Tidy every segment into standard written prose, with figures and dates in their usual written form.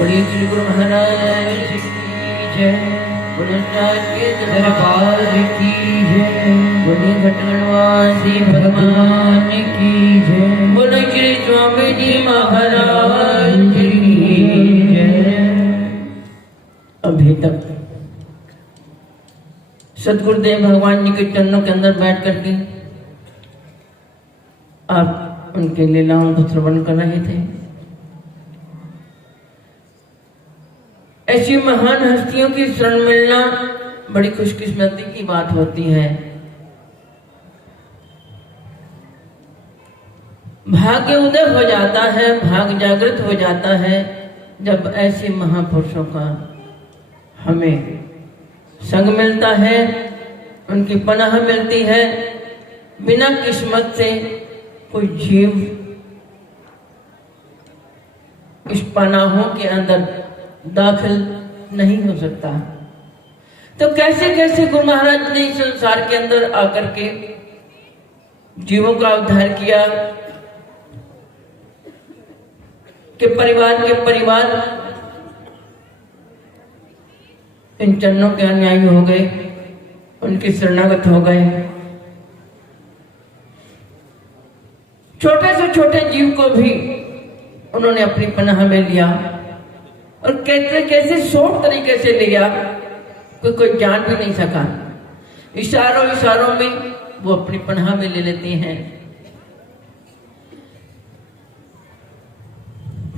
बोलिए श्री गुरु महाराज की जय। बोलिए के दरबार की जय। बोलिए घटगढ़वासी भगवान की जय। बोलिए श्री स्वामी जी महाराज की जय। अभी तक सतगुरुदेव भगवान जी के चरणों के अंदर बैठ करके आप उनके लीलाओं को श्रवण कर रहे थे। ऐसी महान हस्तियों की शरण मिलना बड़ी खुशकिस्मती की बात होती है। भाग्य उदय हो जाता है, भाग्य जागृत हो जाता है जब ऐसे महापुरुषों का हमें संग मिलता है, उनकी पनाह मिलती है। बिना किस्मत से कोई जीव इस पनाहों के अंदर दाखिल नहीं हो सकता। तो कैसे कैसे गुरु महाराज ने इस संसार के अंदर आकर के जीवों का उद्धार किया कि परिवार के परिवार इन चरणों के अनुयायी हो गए, उनके शरणागत हो गए। छोटे से छोटे जीव को भी उन्होंने अपनी पनाह में लिया और कैसे कैसे शॉर्ट तरीके से लिया कोई जान भी नहीं सका। इशारों में वो अपनी पनाह में ले लेते हैं।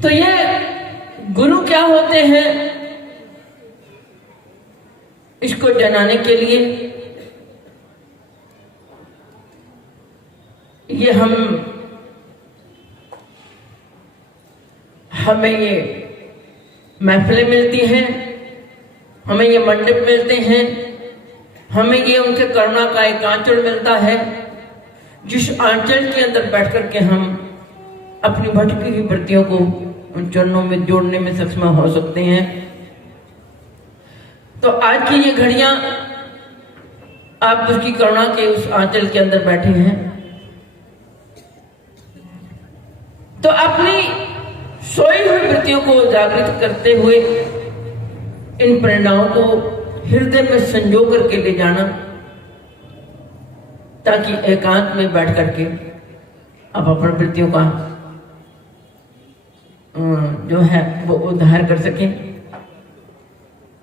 तो ये गुरु क्या होते हैं, इसको जनाने के लिए ये हमें ये महफिलें मिलती हैं, हमें ये मंडप मिलते हैं, हमें ये उनके करुणा का एक आंचल मिलता है, जिस आंचल के अंदर बैठ कर के हम अपनी भटकी हुई वृत्तियों को उन चरणों में जोड़ने में सक्षम हो सकते हैं। तो आज की ये घड़ियां आप उसकी करुणा के उस आंचल के अंदर बैठे हैं, तो अपनी सोई हुई वृत्तियों को जागृत करते हुए इन प्रेरणाओं को हृदय में संजो करके ले जाना, ताकि एकांत में बैठ करके आप अपनी वृत्तियों का जो है वो उद्धार कर सकें।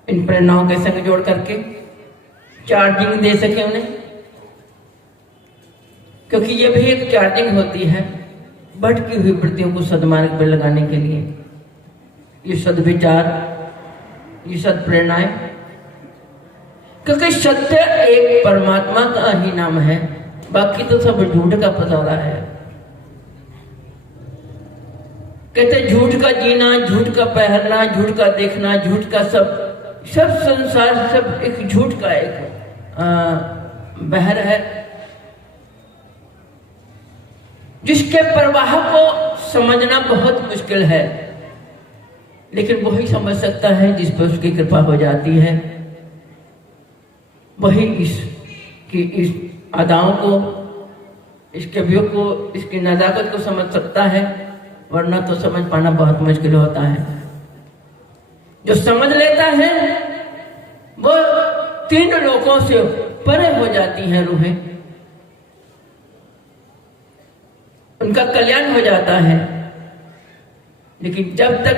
इन प्रेरणाओं के संग जोड़ करके चार्जिंग दे सकें उन्हें, क्योंकि ये भी एक चार्जिंग होती है भटकी हुई वृत्तियों को सदमार्ग पर लगाने के लिए। ये सद्विचार, ये सद प्रेरणाएं, क्योंकि सत्य एक परमात्मा का ही नाम है, बाकी तो सब झूठ का पसौदा है। कहते झूठ का जीना, झूठ का पहनना, झूठ का देखना, झूठ का सब संसार सब एक झूठ का एक बहर है, जिसके प्रवाह को समझना बहुत मुश्किल है, लेकिन वही समझ सकता है जिस पर उसकी कृपा हो जाती है। वही इस अदाओं को, इस कवियों को, इसकी नजाकत को समझ सकता है, वरना तो समझ पाना बहुत मुश्किल होता है। जो समझ लेता है वो तीन लोकों से परे हो जाती हैं रूहें, उनका कल्याण हो जाता है। लेकिन जब तक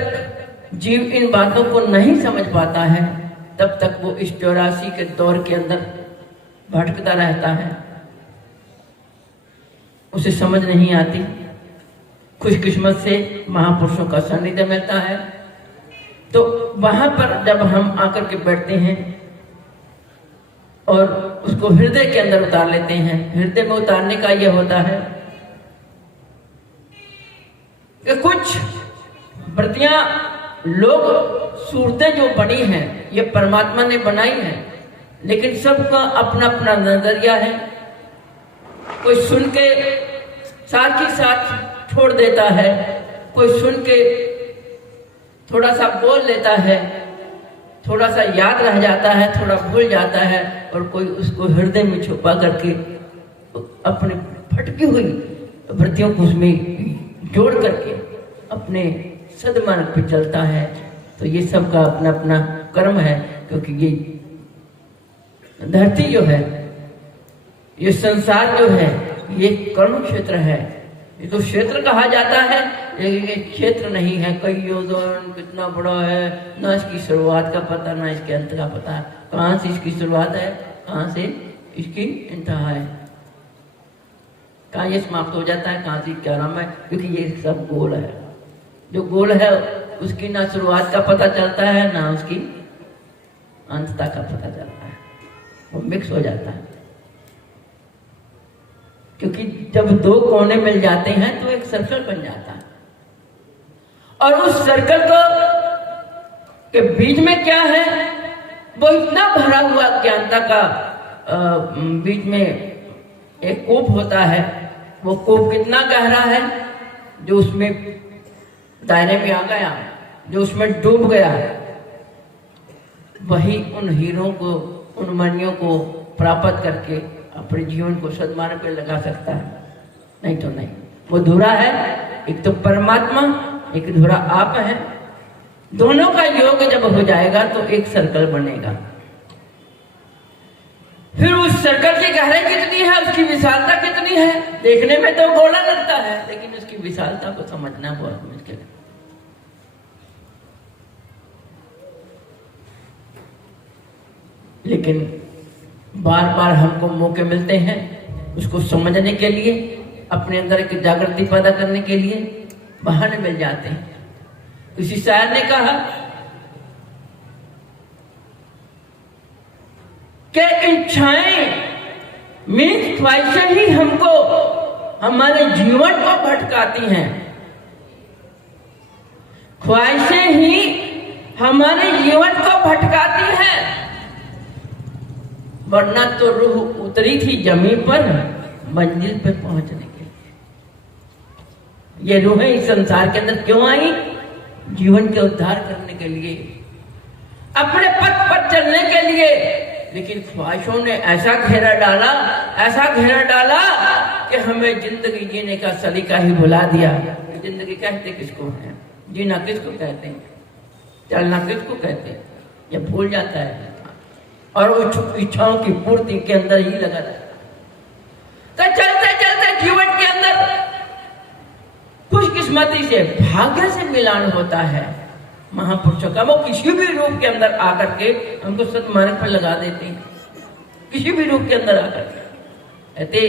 जीव इन बातों को नहीं समझ पाता है, तब तक वो इस 84 के दौर के अंदर भटकता रहता है, उसे समझ नहीं आती। खुशकिस्मत से महापुरुषों का सानिध्य मिलता है, तो वहां पर जब हम आकर के बैठते हैं और उसको हृदय के अंदर उतार लेते हैं। हृदय में उतारने का यह होता है कि कुछ वृत्तियां, लोग, सूरतें जो बनी हैं ये परमात्मा ने बनाई है, लेकिन सबका अपना अपना नजरिया है। कोई सुन के साथ ही साथ छोड़ देता है, कोई सुन के थोड़ा सा बोल लेता है, थोड़ा सा याद रह जाता है, थोड़ा भूल जाता है, और कोई उसको हृदय में छुपा करके अपने फटकी हुई वृत्तियों को उसमें जोड़ करके अपने सदमार्ग पे चलता है। तो तो ये सब का अपना अपना कर्म है, क्योंकि ये धरती जो है, ये संसार जो है, ये कर्म क्षेत्र है। ये तो क्षेत्र कहा जाता है, लेकिन ये क्षेत्र नहीं है। कई योजन कितना बड़ा है, ना इसकी शुरुआत का पता ना इसके अंत का पता। कहाँ से इसकी शुरुआत है, कहाँ से इसकी इंतहा है, कहाँ ये समाप्त हो जाता है, कहाँ से क्या नाम है, क्योंकि ये सब गोल है। जो गोल है उसकी ना शुरुआत का पता चलता है ना उसकी अंतता का पता चलता है, वो मिक्स हो जाता है। क्योंकि जब दो कोने मिल जाते हैं तो एक सर्कल बन जाता है, और उस सर्कल को के बीच में क्या है, वो इतना भरा हुआ ज्ञानता का बीच में एक कूप होता है। वो कूप कितना गहरा है, जो उसमें दायरे में आ गया, जो उसमें डूब गया, वही उन हीरों को, उन मणियों को प्राप्त करके अपने जीवन को सद्मार्ग पे लगा सकता है, नहीं तो नहीं। वो धुरा है, एक तो परमात्मा, एक धुरा आप है। दोनों का योग जब हो जाएगा तो एक सर्कल बनेगा। फिर उस सर्कल की गहराई कितनी है, उसकी विशालता कितनी है, देखने में तो गोला लगता है, लेकिन उसकी विशालता को समझना बहुत मुश्किल है। लेकिन बार बार हमको मौके मिलते हैं उसको समझने के लिए, अपने अंदर एक जागृति पैदा करने के लिए बहाने मिल जाते हैं। किसी शायर ने कहा कि इच्छाएं मीन्स ख्वाहिशें ही हमको, हमारे जीवन को भटकाती हैं। ख्वाहिशें ही हमारे जीवन को भटकाती हैं, वरना तो रूह उतरी थी जमीन पर मंजिल पे पहुंचने के लिए। ये रूहें इस संसार के अंदर क्यों आई? जीवन के उद्धार करने के लिए, अपने पथ पर चलने के लिए। लेकिन ख्वाहिशों ने ऐसा घेरा डाला, ऐसा घेरा डाला कि हमें जिंदगी जीने का सलीका ही भुला दिया। जिंदगी कहते किसको है, जीना किसको कहते हैं, चलना किसको कहते हैं, ये भूल जाता है, और वो इच्छाओं की पूर्ति के अंदर ही लगा रहता है। तो चलते चलते जीवन के अंदर खुशकिस्मती से, भाग्य से मिलान होता है महापुरुषों का। वो किसी भी रूप के अंदर आकर के हमको सत्मार्ग पर लगा देते हैं, किसी भी रूप के अंदर आकर के कहते,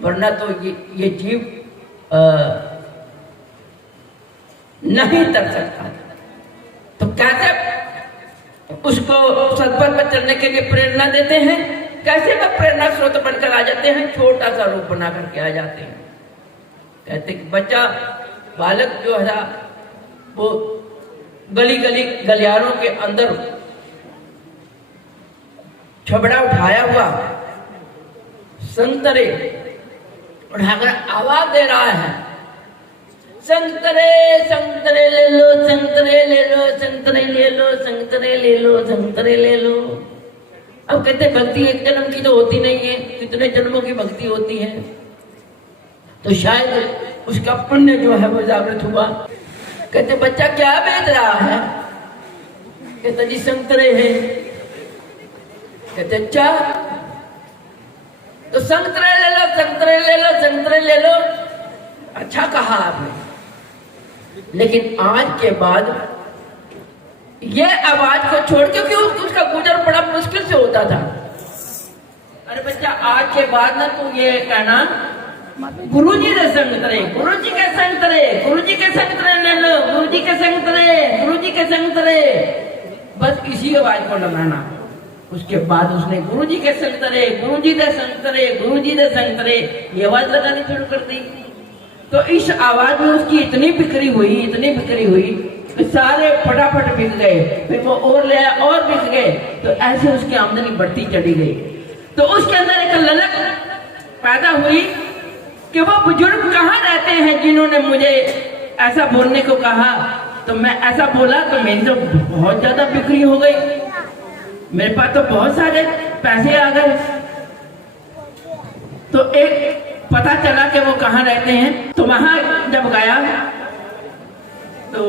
वरना तो ये जीव नहीं तर सकता। तो कैसे उसको सत्पथ पर चलने के लिए प्रेरणा देते हैं, कैसे वह प्रेरणा स्रोत बनकर आ जाते हैं, छोटा सा रूप बना करके आ जाते हैं। कहते कि बच्चा, बालक जो है वो गली गली गलियारों के अंदर छबड़ा उठाया हुआ संतरे उठाकर आवाज दे रहा है, संतरे संतरे ले लो, संतरे ले लो, संतरे ले लो, संतरे ले लो, संतरे ले लो। अब कहते भक्ति एक जन्म की तो होती नहीं है, कितने जन्मों की भक्ति होती है। तो शायद उसका पुण्य जो है वो जागृत हुआ। कहते बच्चा क्या बेच रहा है? कहते जी संतरे हैं। कहते अच्छा, तो संतरे ले लो, संतरे ले लो, संतरे ले लो। अच्छा कहा आपने, लेकिन आज के बाद ये आवाज को छोड़, क्योंकि उसका गुजर बड़ा मुश्किल से होता था। अरे बच्चा, आज के बाद ना तू ये कहना गुरुजी के संतरे, गुरुजी के संतरे, गुरुजी के संतरे ले लो, गुरुजी के संतरे, गुरुजी के संतरे, बस इसी आवाज को लगाना। उसके बाद उसने गुरुजी के संतरे, गुरुजी के संतरे, गुरुजी के संतरे ये आवाज लगानी शुरू कर दी। तो इस आवाज में उसकी इतनी बिक्री हुई, इतनी बिक्री हुई कि सारे फटाफट बिक गए। फिर वो और ले आया और बिक गए। तो ऐसे उसकी आमदनी बढ़ती चली गई। तो उसके अंदर एक ललक पैदा हुई कि वो बुजुर्ग कहाँ रहते हैं जिन्होंने मुझे ऐसा बोलने को कहा। तो मैं ऐसा बोला तो मेरी तो बहुत ज्यादा बिक्री हो गई, मेरे पास तो बहुत सारे पैसे आ गए। तो एक पता चला कि वो कहाँ रहते हैं। तो वहां जब गया तो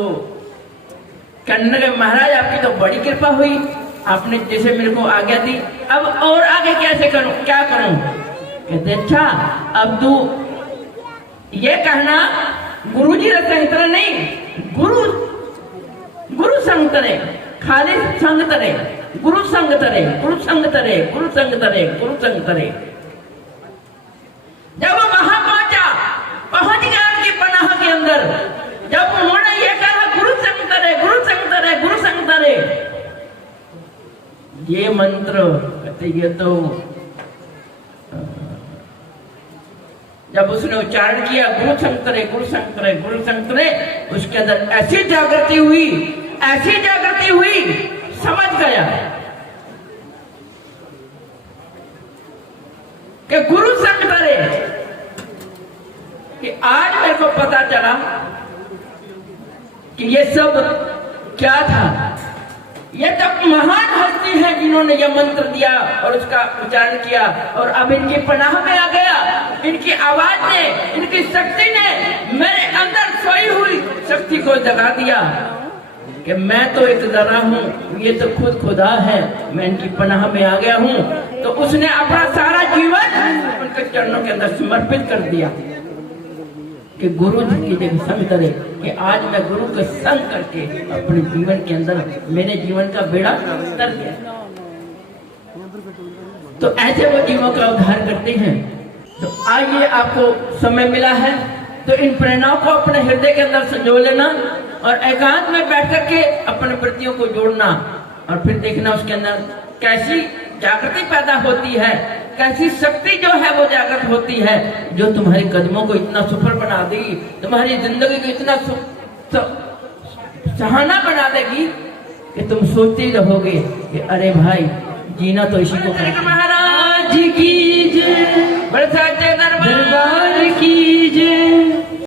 कहने लगे महाराज आपकी तो बड़ी कृपा हुई, आपने जैसे मेरे को आज्ञा दी, अब और आगे कैसे करूं, क्या करूं? कहते अच्छा अब तू ये कहना गुरु जी संग तरे नहीं, गुरु संग तरे, खाली संग तरे, गुरु संग तरे, गुरु संग तरे, गुरु संग तरे, गुरु संग तरे। जब वो वहां पहुंच गया उनकी पनाह के अंदर, जब उन्होंने ये कहा गुरु संग तरे, गुरु संग तरे, गुरु संग तरे, ये मंत्र कहते ये तो जब उसने उच्चारण किया गुरु संग तरे, गुरु संग तरे, गुरु संग तरे, उसके अंदर ऐसी जागृति हुई, ऐसी जागृति हुई, समझ गया कि गुरु संग तरे, कि आज मेरे को पता चला कि ये सब क्या था। ये तब महान हस्ती है जिन्होंने यह मंत्र दिया और उसका उच्चारण किया, और अब इनकी पनाह में आ गया। इनकी आवाज ने, इनकी शक्ति ने मेरे अंदर सोई हुई शक्ति को जगा दिया कि मैं तो एक जरा हूँ, ये तो खुद खुदा है, मैं इनकी पनाह में आ गया हूँ। तो उसने अपना सारा जीवन उनके चरणों के अंदर समर्पित कर दिया कि गुरु जी की जगह संग करे, कि आज मैं गुरु के संग करके अपने जीवन के अंदर मेरे जीवन का बेड़ा तर गया। तो ऐसे वो जीवों का उद्धार करते हैं। तो आइए, आपको समय मिला है तो इन प्रेरणाओं को अपने हृदय के अंदर संजो लेना और एकांत में बैठ करके अपने वृत्तियों को जोड़ना और फिर देखना उसके अंदर कैसी जागृति पैदा होती है, कैसी शक्ति जो है वो जागृत होती है, जो तुम्हारे कदमों को इतना सफल बना देगी, तुम्हारी जिंदगी को इतना सहाना बना देगी कि तुम सोचते ही रहोगे कि अरे भाई जीना तो इसी को। महाराज की जय।